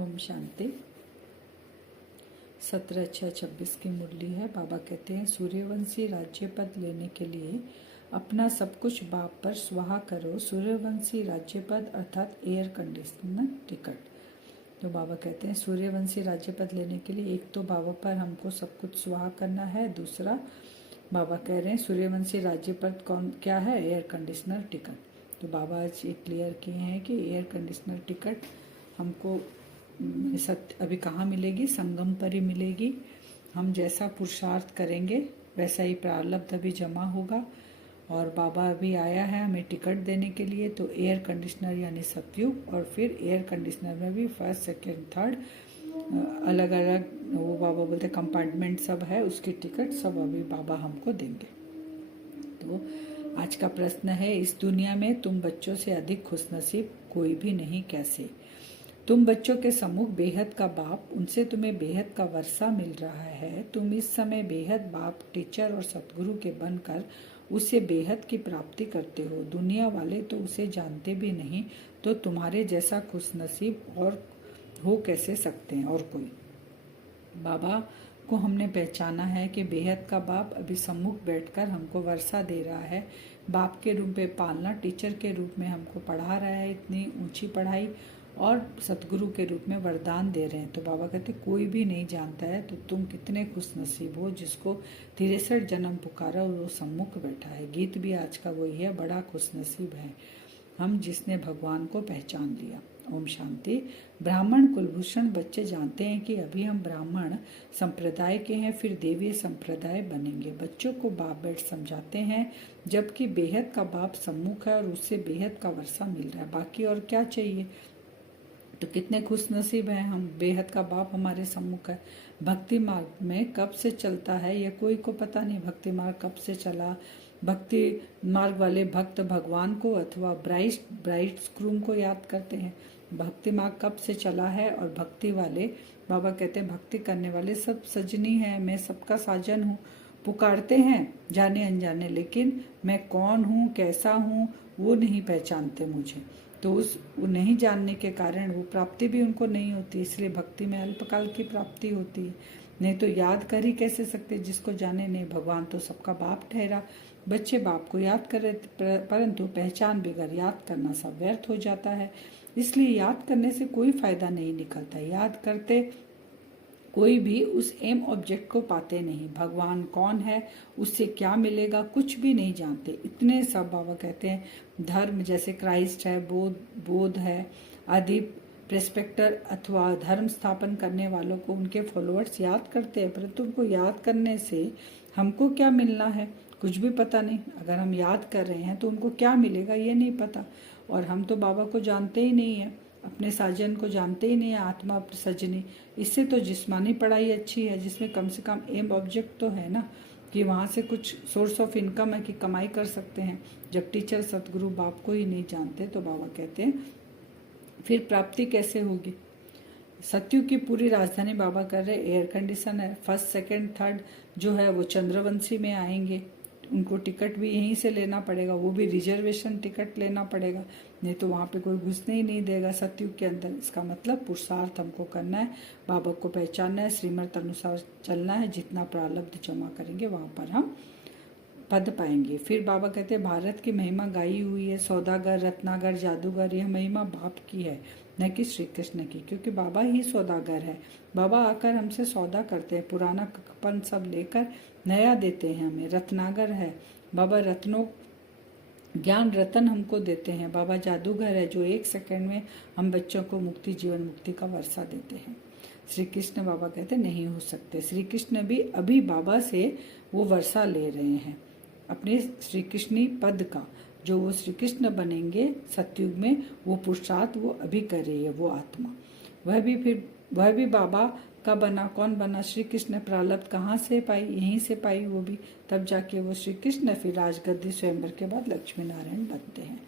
ओम शांति। 17/6/26 की मुरली है। बाबा कहते हैं सूर्यवंशी राज्य पद लेने के लिए अपना सब कुछ बाप पर स्वाहा करो। सूर्यवंशी राज्य पद अर्थात एयर कंडीशनर टिकट। तो बाबा कहते हैं सूर्यवंशी राज्य पद लेने के लिए एक तो बाबा पर हमको सब कुछ स्वाहा करना है, दूसरा बाबा कह रहे हैं सूर्यवंशी राज्य पद कौन क्या है, एयर कंडीशनर टिकट। तो बाबा आज ये क्लियर किए हैं कि एयर कंडीशनर टिकट हमको अभी कहाँ मिलेगी, संगम पर ही मिलेगी। हम जैसा पुरुषार्थ करेंगे वैसा ही प्रारब्ध अभी जमा होगा। और बाबा अभी आया है हमें टिकट देने के लिए। तो एयर कंडीशनर यानी सतयुग, और फिर एयर कंडीशनर में भी फर्स्ट सेकंड थर्ड अलग अलग वो बाबा बोलते कंपार्टमेंट सब है, उसकी टिकट सब अभी बाबा हमको देंगे। तो आज का प्रश्न है, इस दुनिया में तुम बच्चों से अधिक खुशनसीब कोई भी नहीं कैसे? तुम बच्चों के सम्मुख बेहद का बाप, उनसे तुम्हें बेहद का वर्षा मिल रहा है। तुम इस समय बेहद बाप, टीचर और सतगुरु के बनकर उससे बेहद की प्राप्ति करते हो। दुनिया वाले तो उसे जानते भी नहीं, तो तुम्हारे जैसा खुशनसीब और हो कैसे सकते हैं और कोई। बाबा को हमने पहचाना है कि बेहद का बाप अभी सम्मुख बैठकर हमको वर्षा दे रहा है। बाप के रूप में पालना, टीचर के रूप में हमको पढ़ा रहा है इतनी ऊंची पढ़ाई, और सतगुरु के रूप में वरदान दे रहे हैं। तो बाबा कहते कोई भी नहीं जानता है तो तुम कितने खुशनसीब हो जिसको 63 जन्म पुकारा और वो सम्मुख बैठा है। गीत भी आज का वही है, बड़ा खुशनसीब है हम जिसने भगवान को पहचान लिया। ओम शांति। ब्राह्मण कुलभूषण बच्चे जानते हैं कि अभी हम ब्राह्मण संप्रदाय के हैं, फिर देवीय संप्रदाय बनेंगे। बच्चों को बाप बैठ समझाते हैं, जबकि बेहद का बाप सम्मुख है और उससे बेहद का वर्षा मिल रहा है। बाकी और क्या चाहिए? तो कितने खुश नसीब हैं हम, बेहद का बाप हमारे सम्मुख है। भक्ति मार्ग में कब से चलता है यह कोई को पता नहीं। भक्ति मार्ग कब से चला? भक्ति मार्ग वाले भक्त भगवान को अथवा ब्राइट ग्रूम को याद करते हैं। भक्ति मार्ग कब से चला है? और भक्ति वाले बाबा कहते हैं भक्ति करने वाले सब सजनी है, मैं सबका साजन हूँ। पुकारते हैं जाने अनजाने, लेकिन मैं कौन हूँ, कैसा हूँ, वो नहीं पहचानते मुझे। तो उस नहीं जानने के कारण वो प्राप्ति भी उनको नहीं होती। इसलिए भक्ति में अल्पकाल की प्राप्ति होती है, नहीं तो याद कर ही कैसे सकते जिसको जाने नहीं। भगवान तो सबका बाप ठहरा। बच्चे बाप को याद कर रहे, परंतु पहचान बगैर याद करना सब व्यर्थ हो जाता है। इसलिए याद करने से कोई फायदा नहीं निकलता। याद करते कोई भी उस एम ऑब्जेक्ट को पाते नहीं। भगवान कौन है, उससे क्या मिलेगा, कुछ भी नहीं जानते। इतने सब बाबा कहते हैं धर्म जैसे क्राइस्ट है, बोध है आदि प्रेस्पेक्टर अथवा धर्म स्थापन करने वालों को उनके फॉलोअर्स याद करते हैं, परंतु उनको याद करने से हमको क्या मिलना है कुछ भी पता नहीं। अगर हम याद कर रहे हैं तो उनको क्या मिलेगा ये नहीं पता। और हम तो बाबा को जानते ही नहीं है, अपने साजन को जानते ही नहीं है, आत्मा सजनी। इससे तो जिस्मानी पढ़ाई अच्छी है, जिसमें कम से कम एम ऑब्जेक्ट तो है ना, कि वहाँ से कुछ सोर्स ऑफ इनकम है कि कमाई कर सकते हैं। जब टीचर सतगुरु बाप को ही नहीं जानते तो बाबा कहते हैं फिर प्राप्ति कैसे होगी। सत्यु की पूरी राजधानी बाबा कर रहे एयर कंडीशन है। फर्स्ट सेकंड थर्ड जो है वो चंद्रवंशी में आएंगे, उनको टिकट भी यहीं से लेना पड़ेगा, वो भी रिजर्वेशन टिकट लेना पड़ेगा, नहीं तो वहाँ पे कोई घुसने ही नहीं देगा सतयुग के अंदर। इसका मतलब पुरुषार्थ हमको करना है, बाबा को पहचानना है, श्रीमत अनुसार चलना है। जितना प्रारब्ध जमा करेंगे वहाँ पर हम पद पाएंगे। फिर बाबा कहते हैं भारत की महिमा गाई हुई है, सौदागर, रत्नागर, जादूगर, यह महिमा बाप की है न कि श्री कृष्ण की, क्योंकि बाबा ही सौदागर है। बाबा आकर हमसे सौदा करते हैं, पुराना कपन सब लेकर नया देते हैं हमें। रत्नागर है बाबा, रत्नों ज्ञान रतन हमको देते हैं। बाबा जादूगर है जो 1 सेकंड में हम बच्चों को मुक्ति, जीवन मुक्ति का वर्षा देते हैं। श्री कृष्ण बाबा कहते नहीं हो सकते। श्री कृष्ण भी अभी बाबा से वो वर्षा ले रहे हैं अपने श्री कृष्णी पद का। जो वो श्री कृष्ण बनेंगे सतयुग में, वो पुरुषार्थ वो अभी कर रही है वो आत्मा। वह भी बाबा का बना। कौन बना? श्री कृष्ण। प्रारब्ध कहाँ से पाई? यहीं से पाई वो भी। तब जाके वो श्री कृष्ण फिर राजगद्दी स्वयंवर के बाद लक्ष्मी नारायण बनते हैं।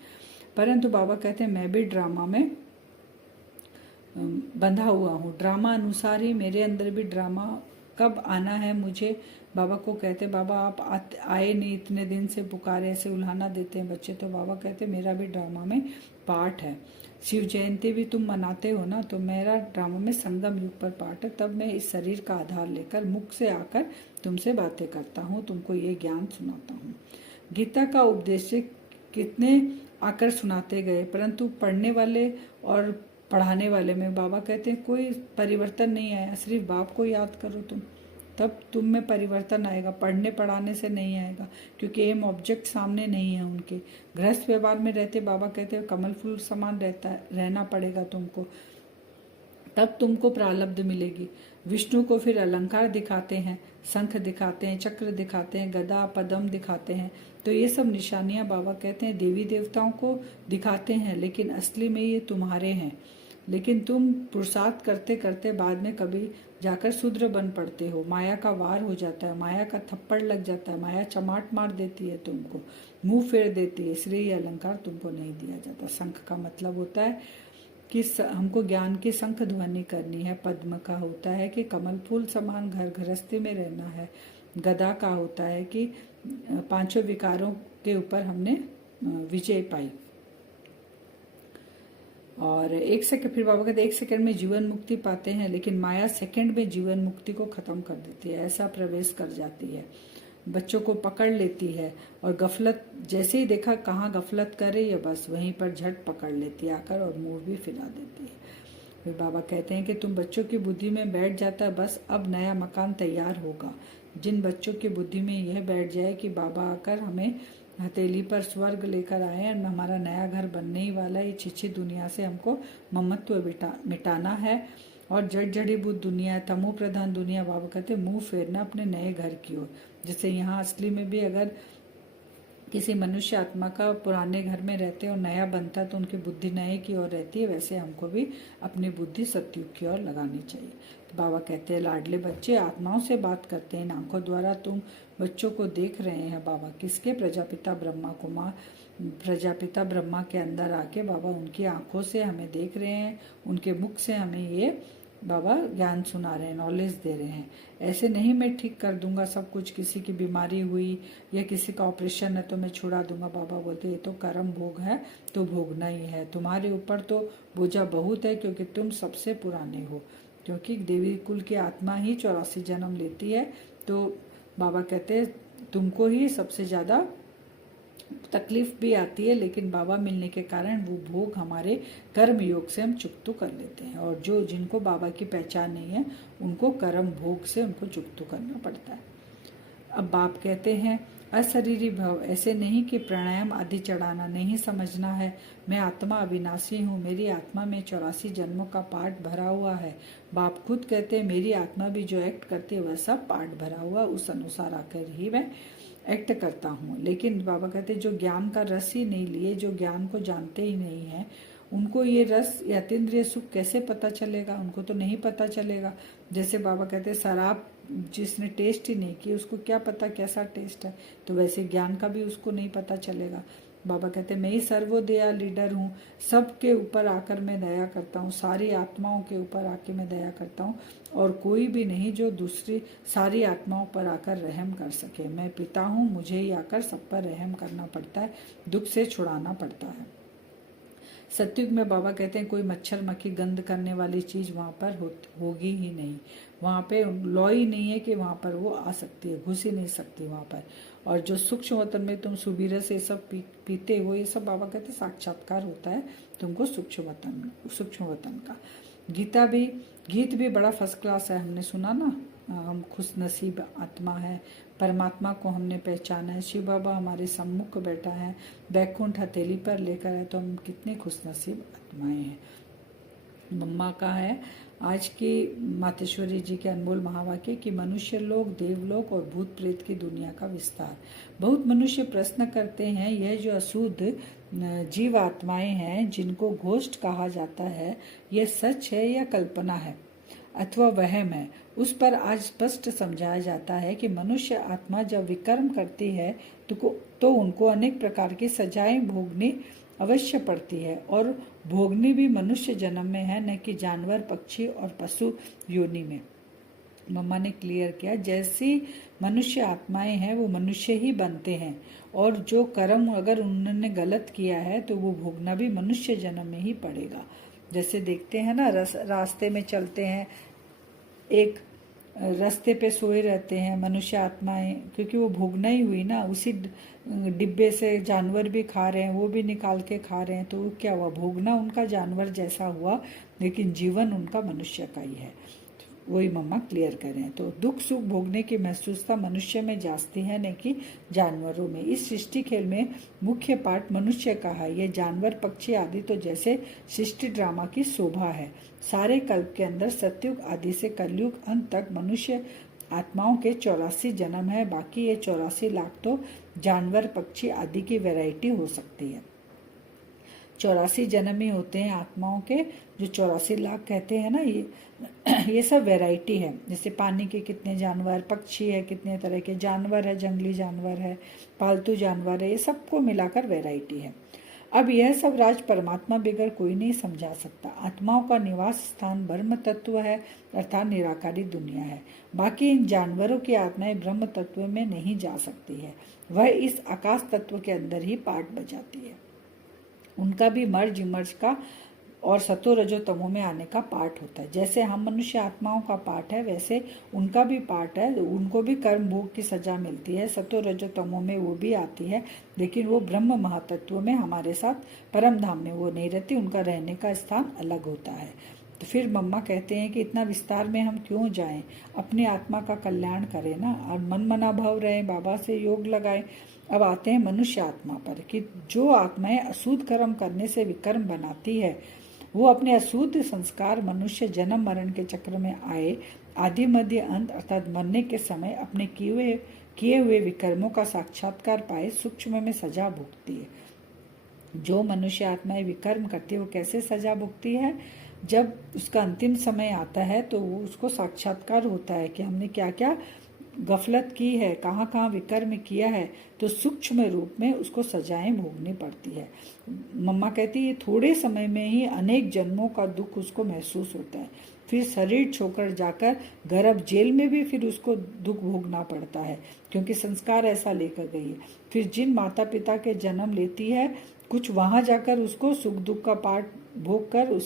परंतु बाबा कहते हैं मैं भी ड्रामा में बंधा हुआ हूँ, ड्रामा अनुसार ही मेरे अंदर भी ड्रामा कब आना है मुझे। बाबा को कहते बाबा आप आए नहीं, इतने दिन से पुकारे, ऐसे उल्हाना देते हैं बच्चे। तो बाबा कहते मेरा भी ड्रामा में पार्ट है। शिव जयंती भी तुम मनाते हो ना, तो मेरा ड्रामा में संगम युग पर पाठ है। तब मैं इस शरीर का आधार लेकर मुख से आकर तुमसे बातें करता हूँ, तुमको ये ज्ञान सुनाता हूँ। गीता का उपदेश कितने आकर सुनाते गए, परंतु पढ़ने वाले और पढ़ाने वाले में बाबा कहते हैं कोई परिवर्तन नहीं आया। सिर्फ बाप को याद करो तुम, तब तुम में परिवर्तन आएगा, पढ़ने पढ़ाने से नहीं आएगा, क्योंकि एम ऑब्जेक्ट सामने नहीं है उनके। गृहस्थ व्यवहार में रहते बाबा कहते हैं कमल फूल समान रहना पड़ेगा तुमको, तब तुमको प्रारब्ध मिलेगी। विष्णु को फिर अलंकार दिखाते हैं, शंख दिखाते हैं, चक्र दिखाते हैं, गदा पद्म दिखाते हैं। तो ये सब निशानियां बाबा कहते हैं देवी देवताओं को दिखाते हैं, लेकिन असली में ये तुम्हारे हैं। लेकिन तुम पुरुषार्थ करते करते बाद में कभी जाकर शूद्र बन पड़ते हो, माया का वार हो जाता है, माया का थप्पड़ लग जाता है, माया चमाट मार देती है तुमको, मुंह फेर देती है, इसलिए ये अलंकार तुमको नहीं दिया जाता। शंख का मतलब होता है कि हमको ज्ञान की शंख ध्वनि करनी है। पद्म का होता है कि कमल फूल समान घर गृहस्थी में रहना है। गदा का होता है कि पांचों विकारों के ऊपर हमने विजय पाई। और एक सेकंड, फिर बाबा कहते 1 सेकंड में जीवन मुक्ति पाते हैं, लेकिन माया सेकंड में जीवन मुक्ति को खत्म कर देती है, ऐसा प्रवेश कर जाती है, बच्चों को पकड़ लेती है। और गफलत जैसे ही देखा कहाँ गफलत करे या बस वहीं पर झट पकड़ लेती है आकर और मुंह भी फिरा देती है। फिर बाबा कहते हैं कि तुम बच्चों की बुद्धि में बैठ जाता है, बस अब नया मकान तैयार होगा। जिन बच्चों की बुद्धि में यह बैठ जाए कि बाबा आकर हमें हथेली पर स्वर्ग लेकर आए और हमारा नया घर बनने ही वाला है, ये छिछी दुनिया से हमको ममत्व मिटाना है और जड़ जड़ीभूत दुनिया, तमो प्रधान दुनिया, बाबा कहते मुंह फेरना अपने नए घर की ओर। जैसे यहाँ असली में भी अगर किसी मनुष्य आत्मा का पुराने घर में रहते और नया बनता तो उनकी बुद्धि नए की ओर रहती है, वैसे हमको भी अपनी बुद्धि सत्युग की ओर लगानी चाहिए। तो बाबा कहते हैं लाडले बच्चे आत्माओं से बात करते हैं, इन आंखों द्वारा तुम बच्चों को देख रहे हैं। बाबा किसके? प्रजापिता ब्रह्मा कुमार, प्रजापिता ब्रह्मा के अंदर आके बाबा उनकी आंखों से हमें देख रहे हैं, उनके मुख से हमें ये बाबा ज्ञान सुना रहे हैं, नॉलेज दे रहे हैं। ऐसे नहीं मैं ठीक कर दूंगा सब कुछ, किसी की बीमारी हुई या किसी का ऑपरेशन है तो मैं छुड़ा दूंगा। बाबा बोलते ये तो कर्म भोग है, तो भोगना ही है, तुम्हारे ऊपर तो बोझा बहुत है, क्योंकि तुम सबसे पुराने हो, क्योंकि देवी कुल की आत्मा ही 84 जन्म लेती है। तो बाबा कहते हैं तुमको ही सबसे ज़्यादा तकलीफ भी आती है, लेकिन बाबा मिलने के कारण वो भोग हमारे कर्म योग से हम चुकतू कर लेते हैं। और जो जिनको बाबा की पहचान नहीं है उनको कर्म भोग से उनको चुकतू करना पड़ता है। अब बाप कहते हैं अशरीरी भव, ऐसे नहीं कि प्राणायाम आदि चढ़ाना, नहीं समझना है मैं आत्मा अविनाशी हूँ, मेरी आत्मा में 84 जन्मों का पाठ भरा हुआ है। बाप खुद कहते हैं मेरी आत्मा भी जो एक्ट करती है वह सब पाठ भरा हुआ, उस अनुसार आकर ही मैं एक्ट करता हूँ। लेकिन बाबा कहते जो ज्ञान का रस ही नहीं लिए, जो ज्ञान को जानते ही नहीं है, उनको ये रस या अतीन्द्रिय सुख कैसे पता चलेगा? उनको तो नहीं पता चलेगा। जैसे बाबा कहते शराब जिसने टेस्ट ही नहीं की उसको क्या पता कैसा टेस्ट है, तो वैसे ज्ञान का भी उसको नहीं पता चलेगा। बाबा कहते मैं ही सर्वोदया लीडर हूँ, सबके ऊपर आकर मैं दया करता हूँ, सारी आत्माओं के ऊपर आके मैं दया करता हूँ, और कोई भी नहीं जो दूसरी सारी आत्माओं पर आकर रहम कर सके। मैं पिता हूँ, मुझे ही आकर सब पर रहम करना पड़ता है, दुख से छुड़ाना पड़ता है। सतयुग में बाबा कहते हैं कोई मच्छर मक्खी गंद करने वाली चीज़ वहाँ पर होगी ही नहीं, वहाँ पे लॉ ही नहीं है कि वहाँ पर वो आ सकती है, घुस ही नहीं सकती वहाँ पर। और जो सूक्ष्म वतन में तुम सुबीर से सब पीते हो, ये सब बाबा कहते साक्षात्कार होता है तुमको सूक्ष्म वतन का। गीत भी बड़ा फर्स्ट क्लास है, हमने सुना ना, हम खुश नसीब आत्मा है, परमात्मा को हमने पहचाना है, शिव बाबा हमारे सम्मुख बैठा है, बैकुंठ हथेली पर लेकर है, तो हम कितने खुश नसीब आत्माएं हैं। मम्मा का है आज की मातेश्वरी जी के अनमोल महावाक्य कि मनुष्य लोक, देवलोक और भूत प्रेत की दुनिया का विस्तार। बहुत मनुष्य प्रश्न करते हैं यह जो अशुद्ध जीव आत्माएं हैं जिनको घोष्ट कहा जाता है, यह सच है या कल्पना है अथवा वहम है। उस पर आज स्पष्ट समझाया जाता है कि मनुष्य आत्मा जब विकर्म करती है तो उनको अनेक प्रकार की सजाएं भोगनी अवश्य पड़ती है, और भोगनी भी मनुष्य जन्म में है, न कि जानवर, पक्षी और पशु योनि में। मम्मा ने क्लियर किया, जैसी मनुष्य आत्माएं हैं वो मनुष्य ही बनते हैं, और जो कर्म अगर उन्होंने गलत किया है तो वो भोगना भी मनुष्य जन्म में ही पड़ेगा। जैसे देखते हैं ना, रास्ते में चलते हैं, एक रास्ते पे सोए रहते हैं मनुष्य आत्माएं, क्योंकि वो भोगना ही हुई ना, उसी डिब्बे से जानवर भी खा रहे हैं, वो भी निकाल के खा रहे हैं, तो क्या हुआ, भोगना उनका जानवर जैसा हुआ, लेकिन जीवन उनका मनुष्य का ही है। वही मम्मा क्लियर कर रहे हैं। तो दुख सुख भोगने की महसूसता मनुष्य में जास्ती है, न कि जानवरों में। इस सृष्टि खेल में मुख्य पार्ट मनुष्य का है, ये जानवर पक्षी आदि तो जैसे सृष्टि ड्रामा की शोभा है। सारे कल्प के अंदर सतयुग आदि से कलयुग अंत तक मनुष्य आत्माओं के 84 जन्म है, बाकी ये 84 लाख तो जानवर पक्षी आदि की वैरायटी हो सकती है। 84 जन्म ही होते हैं आत्माओं के, जो 84 लाख कहते हैं ना, ये सब वैरायटी है। जैसे पानी के कितने जानवर, पक्षी है, कितने तरह के जानवर है, जंगली जानवर है, पालतू जानवर है, ये सबको मिलाकर वैरायटी है। अब यह सब राज परमात्मा बगैर कोई नहीं समझा सकता। आत्माओं का निवास स्थान ब्रह्म तत्व है, अर्थात निराकारी दुनिया है। बाकी इन जानवरों की आत्माएं ब्रह्म तत्व में नहीं जा सकती है, वह इस आकाश तत्व के अंदर ही पार्ट बजाती है। उनका भी मर्ज इमर्ज का और सतो रजो तमो में आने का पार्ट होता है। जैसे हम मनुष्य आत्माओं का पार्ट है, वैसे उनका भी पार्ट है, उनको भी कर्म भोग की सजा मिलती है, सतो रजो तमो में वो भी आती है, लेकिन वो ब्रह्म महातत्व में हमारे साथ परम धाम में वो नहीं रहती, उनका रहने का स्थान अलग होता है। तो फिर मम्मा कहते हैं कि इतना विस्तार में हम क्यों जाएं, अपनी आत्मा का कल्याण करें ना, और मन मना भाव रहे, बाबा से योग लगाए। अब आते हैं मनुष्य आत्मा पर, कि जो आत्माएं अशुद्ध कर्म करने से विकर्म बनाती है, वो अपने अशुद्ध संस्कार मनुष्य जन्म मरण के चक्र में आए आदि मध्य अंत अर्थात मरने के समय अपने किए हुए विकर्मों का साक्षात्कार पाए सूक्ष्म में सजा भुगतती है। जो मनुष्य आत्माएं विकर्म करती है वो कैसे सजा भुगतती है, जब उसका अंतिम समय आता है तो वो उसको साक्षात्कार होता है कि हमने क्या क्या गफलत की है, कहाँ कहाँ विकर्म किया है, तो सूक्ष्म रूप में उसको सजाएं भोगनी पड़ती है। मम्मा कहती है थोड़े समय में ही अनेक जन्मों का दुख उसको महसूस होता है, फिर शरीर छोड़कर जाकर गर्भ जेल में भी फिर उसको दुख भोगना पड़ता है, क्योंकि संस्कार ऐसा लेकर गई है। फिर जिन माता पिता के जन्म लेती है, कुछ वहाँ जाकर उसको सुख दुख का पाठ भोग कर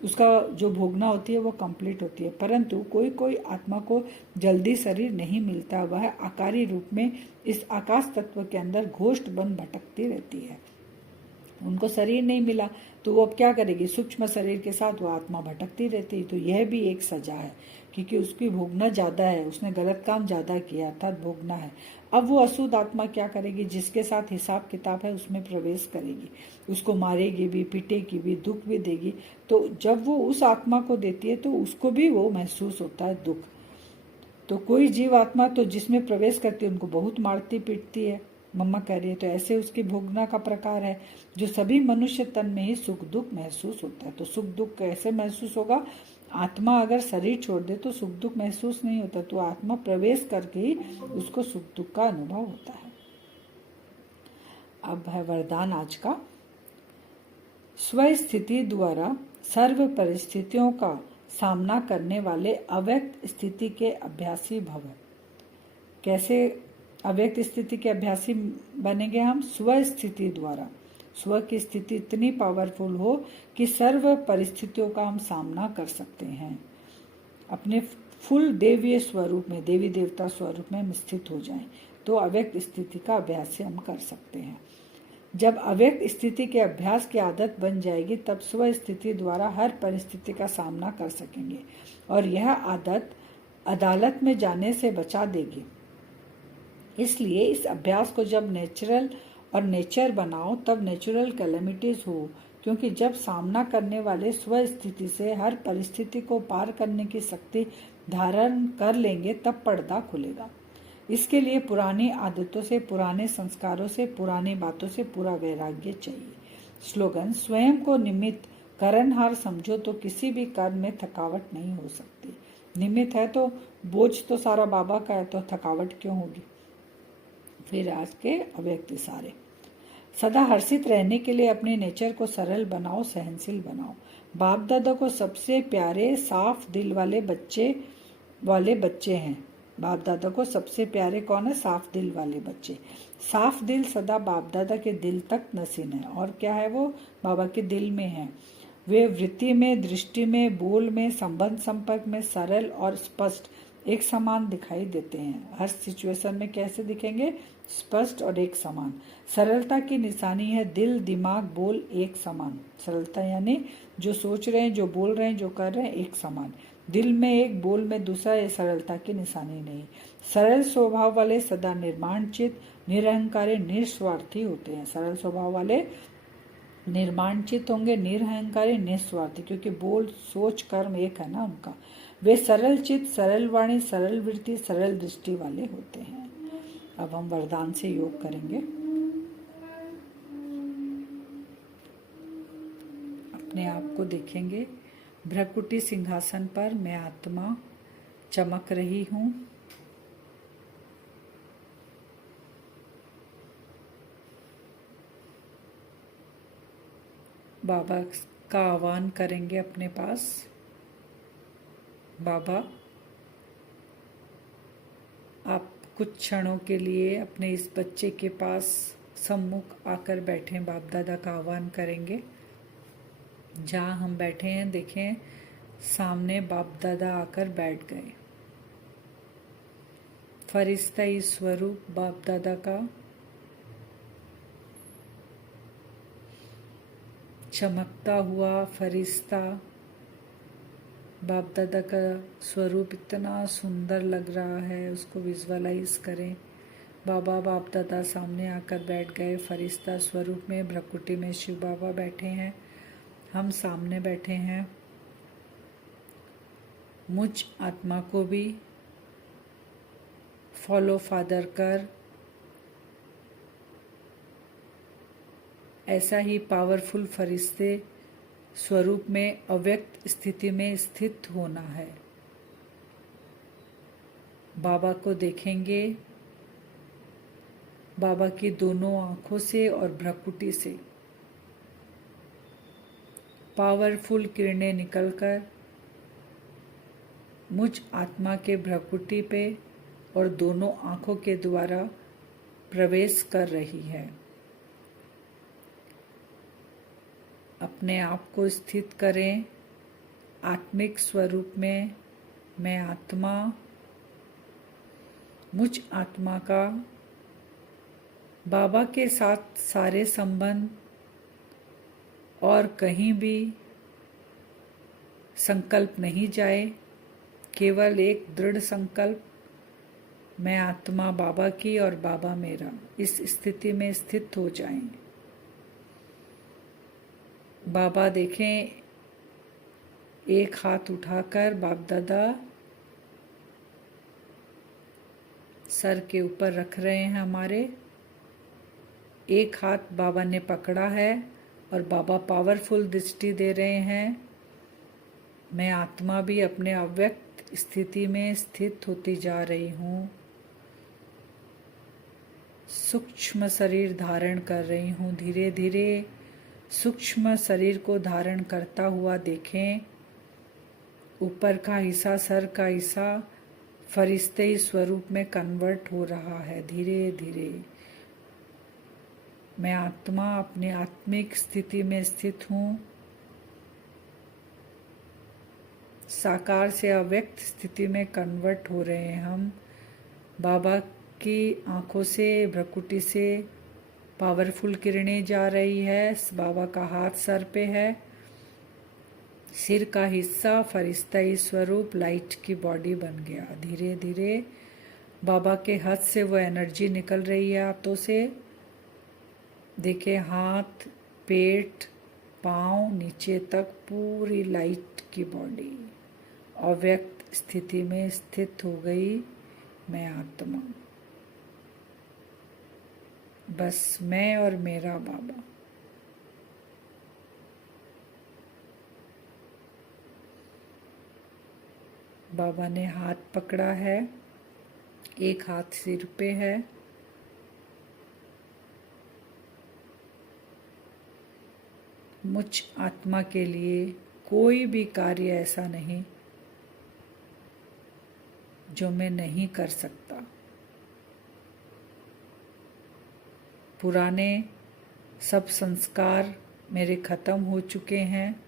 उसका जो भोगना होती है वो कंप्लीट होती है। परंतु कोई कोई आत्मा को जल्दी शरीर नहीं मिलता, वह आकारी रूप में इस आकाश तत्व के अंदर घोष्ट बन भटकती रहती है। उनको शरीर नहीं मिला तो वो अब क्या करेगी, सूक्ष्म शरीर के साथ वो आत्मा भटकती रहती। तो यह भी एक सजा है, क्योंकि उसकी भोगना ज़्यादा है, उसने गलत काम ज़्यादा किया, अर्थात भोगना है। अब वो अशुद्ध आत्मा क्या करेगी, जिसके साथ हिसाब किताब है उसमें प्रवेश करेगी, उसको मारेगी भी, पीटेगी भी, दुख भी देगी। तो जब वो उस आत्मा को देती है तो उसको भी वो महसूस होता है दुख। तो कोई जीव आत्मा तो जिसमें प्रवेश करती है उनको बहुत मारती पीटती है, मम्मा कह रही है। तो ऐसे उसकी भोगना का प्रकार है, जो सभी मनुष्य तन में ही सुख दुख महसूस होता है। तो सुख दुख कैसे महसूस होगा, आत्मा अगर शरीर छोड़ दे तो सुख दुख महसूस नहीं होता, तो आत्मा प्रवेश करके ही उसको सुख दुख का अनुभव होता है। अब है वरदान आज का। स्वस्थिति द्वारा सर्व परिस्थितियों का सामना करने वाले अव्यक्त स्थिति के अभ्यासी भव। कैसे अव्यक्त स्थिति के अभ्यासी बनेंगे हम, स्वस्थिति द्वारा। स्व की स्थिति इतनी पावरफुल हो कि सर्व परिस्थितियों का हम सामना कर सकते हैं, अपने फुल देवीय स्वरूप में, देवी देवता स्वरूप में हम स्थित हो जाएं, तो अव्यक्त स्थिति का अभ्यास हम कर सकते हैं। जब अव्यक्त स्थिति के अभ्यास की आदत बन जाएगी, तब स्व स्थिति द्वारा हर परिस्थिति का सामना कर सकेंगे, और यह आदत अदालत में जाने से बचा देगी। इसलिए इस अभ्यास को जब नेचुरल और नेचर बनाओ, तब नेचुरल कैलेमिटीज हो, क्योंकि जब सामना करने वाले स्व स्थिति से हर परिस्थिति को पार करने की शक्ति धारण कर लेंगे, तब पर्दा खुलेगा। इसके लिए पुरानी आदतों से, पुराने संस्कारों से, पुरानी बातों से पूरा वैराग्य चाहिए। स्लोगन, स्वयं को निमित्त करनहार समझो तो किसी भी कर्म में थकावट नहीं हो सकती। निमित्त है तो बोझ तो सारा बाबा का है, तो थकावट क्यों होगी। फिर आज के अव्यक्त इशारे। सदा हर्षित रहने के लिए अपने नेचर को सरल बनाओ, सहनशील बनाओ। बाप दादा को सबसे प्यारे साफ दिल वाले बच्चे वाले बच्चे हैं। बाप दादा को सबसे प्यारे कौन है? साफ दिल वाले बच्चे। साफ दिल सदा बाप दादा के दिल तक नसीन है। और क्या है वो? बाबा के दिल में है। वे वृत्ति में, दृष्टि में, बोल में, संबंध संपर्क में सरल और स्पष्ट एक समान दिखाई देते हैं। हर सिचुएशन में कैसे दिखेंगे? स्पष्ट और एक समान। सरलता की निशानी है दिल, दिमाग, बोल एक समान। सरलता यानी जो सोच रहे हैं, जो बोल रहे हैं, जो कर रहे हैं एक समान। दिल में एक, बोल में दूसरा, ये सरलता की निशानी नहीं। सरल स्वभाव वाले सदा निर्माणचित, निरहंकारी, निस्वार्थी होते हैं। सरल स्वभाव वाले निर्माणचित होंगे, निरहंकारी, निस्वार्थी, क्योंकि बोल, सोच, कर्म एक है ना उनका। वे सरल चित, सरल वाणी, सरल वृत्ति, सरल दृष्टि वाले होते हैं। अब हम वरदान से योग करेंगे। अपने आप को देखेंगे भ्रकुटी सिंहासन पर मैं आत्मा चमक रही हूँ। बाबा का आह्वान करेंगे अपने पास। बाबा, आप कुछ क्षणों के लिए अपने इस बच्चे के पास सम्मुख आकर बैठें। बाप दादा का आह्वान करेंगे। जहाँ हम बैठे हैं देखें, सामने बाप दादा आकर बैठ गए। फरिश्ताई स्वरूप बाप दादा का चमकता हुआ फरिश्ता बाप दादा का स्वरूप इतना सुंदर लग रहा है, उसको विजुअलाइज करें। बाबा बाप दादा सामने आकर बैठ गए फरिश्ता स्वरूप में। भ्रकुटी में शिव बाबा बैठे हैं, हम सामने बैठे हैं। मुझ आत्मा को भी फॉलो फादर कर ऐसा ही पावरफुल फरिश्ते स्वरूप में अव्यक्त स्थिति में स्थित होना है। बाबा को देखेंगे, बाबा की दोनों आंखों से और भ्रकुटी से पावरफुल किरणें निकलकर मुझ आत्मा के भ्रकुटी पे और दोनों आंखों के द्वारा प्रवेश कर रही है। अपने आप को स्थित करें आत्मिक स्वरूप में। मैं आत्मा, मुझ आत्मा का बाबा के साथ सारे संबंध और कहीं भी संकल्प नहीं जाए, केवल एक दृढ़ संकल्प, मैं आत्मा बाबा की और बाबा मेरा, इस स्थिति में स्थित हो जाएं। बाबा देखें, एक हाथ उठाकर बाप दादा सर के ऊपर रख रहे हैं हमारे। एक हाथ बाबा ने पकड़ा है और बाबा पावरफुल दृष्टि दे रहे हैं। मैं आत्मा भी अपने अव्यक्त स्थिति में स्थित होती जा रही हूँ। सूक्ष्म शरीर धारण कर रही हूँ। धीरे धीरे सूक्ष्म शरीर को धारण करता हुआ देखें। ऊपर का हिस्सा, सर का हिस्सा फरिश्ते स्वरूप में कन्वर्ट हो रहा है धीरे धीरे। मैं आत्मा अपने आत्मिक स्थिति में स्थित हूँ। साकार से अव्यक्त स्थिति में कन्वर्ट हो रहे हैं हम। बाबा की आंखों से, भ्रकुटी से पावरफुल किरणें जा रही है। बाबा का हाथ सर पे है। सिर का हिस्सा फरिश्ताई स्वरूप लाइट की बॉडी बन गया। धीरे धीरे बाबा के हाथ से वो एनर्जी निकल रही है हाथों से। देखें, हाथ, पेट, पाँव, नीचे तक पूरी लाइट की बॉडी अव्यक्त स्थिति में स्थित हो गई। मैं आत्मा, बस मैं और मेरा बाबा। बाबा ने हाथ पकड़ा है, एक हाथ सिर पे है। मुझ आत्मा के लिए कोई भी कार्य ऐसा नहीं जो मैं नहीं कर सकता। पुराने सब संस्कार मेरे खत्म हो चुके हैं।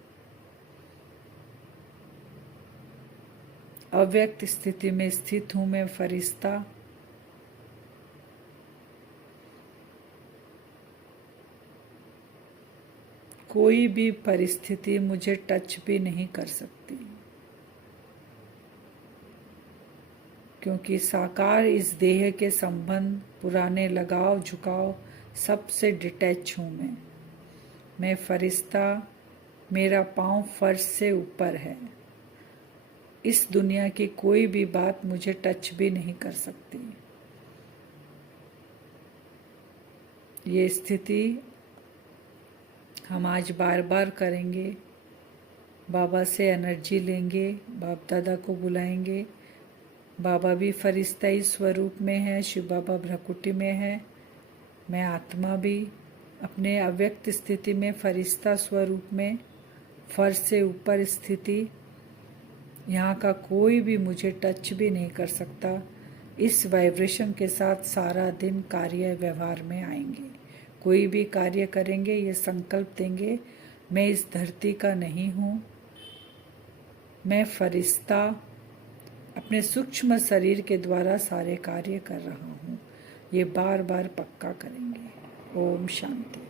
अव्यक्त स्थिति में स्थित हूं मैं फरिश्ता। कोई भी परिस्थिति मुझे टच भी नहीं कर सकती, क्योंकि साकार इस देह के संबंध, पुराने लगाव झुकाव सबसे डिटैच हूं मैं फरिश्ता। मेरा पांव फर्श से ऊपर है। इस दुनिया की कोई भी बात मुझे टच भी नहीं कर सकती। ये स्थिति हम आज बार बार करेंगे। बाबा से एनर्जी लेंगे, बाप दादा को बुलाएंगे। बाबा भी फरिश्ताई स्वरूप में है, शिव बाबा भ्रकुटी में है। मैं आत्मा भी अपने अव्यक्त स्थिति में फरिश्ता स्वरूप में, फर्श से ऊपर स्थिति, यहाँ का कोई भी मुझे टच भी नहीं कर सकता। इस वाइब्रेशन के साथ सारा दिन कार्य व्यवहार में आएंगे। कोई भी कार्य करेंगे, ये संकल्प देंगे, मैं इस धरती का नहीं हूँ, मैं फरिश्ता अपने सूक्ष्म शरीर के द्वारा सारे कार्य कर रहा हूँ। ये बार बार पक्का करेंगे। ओम शांति।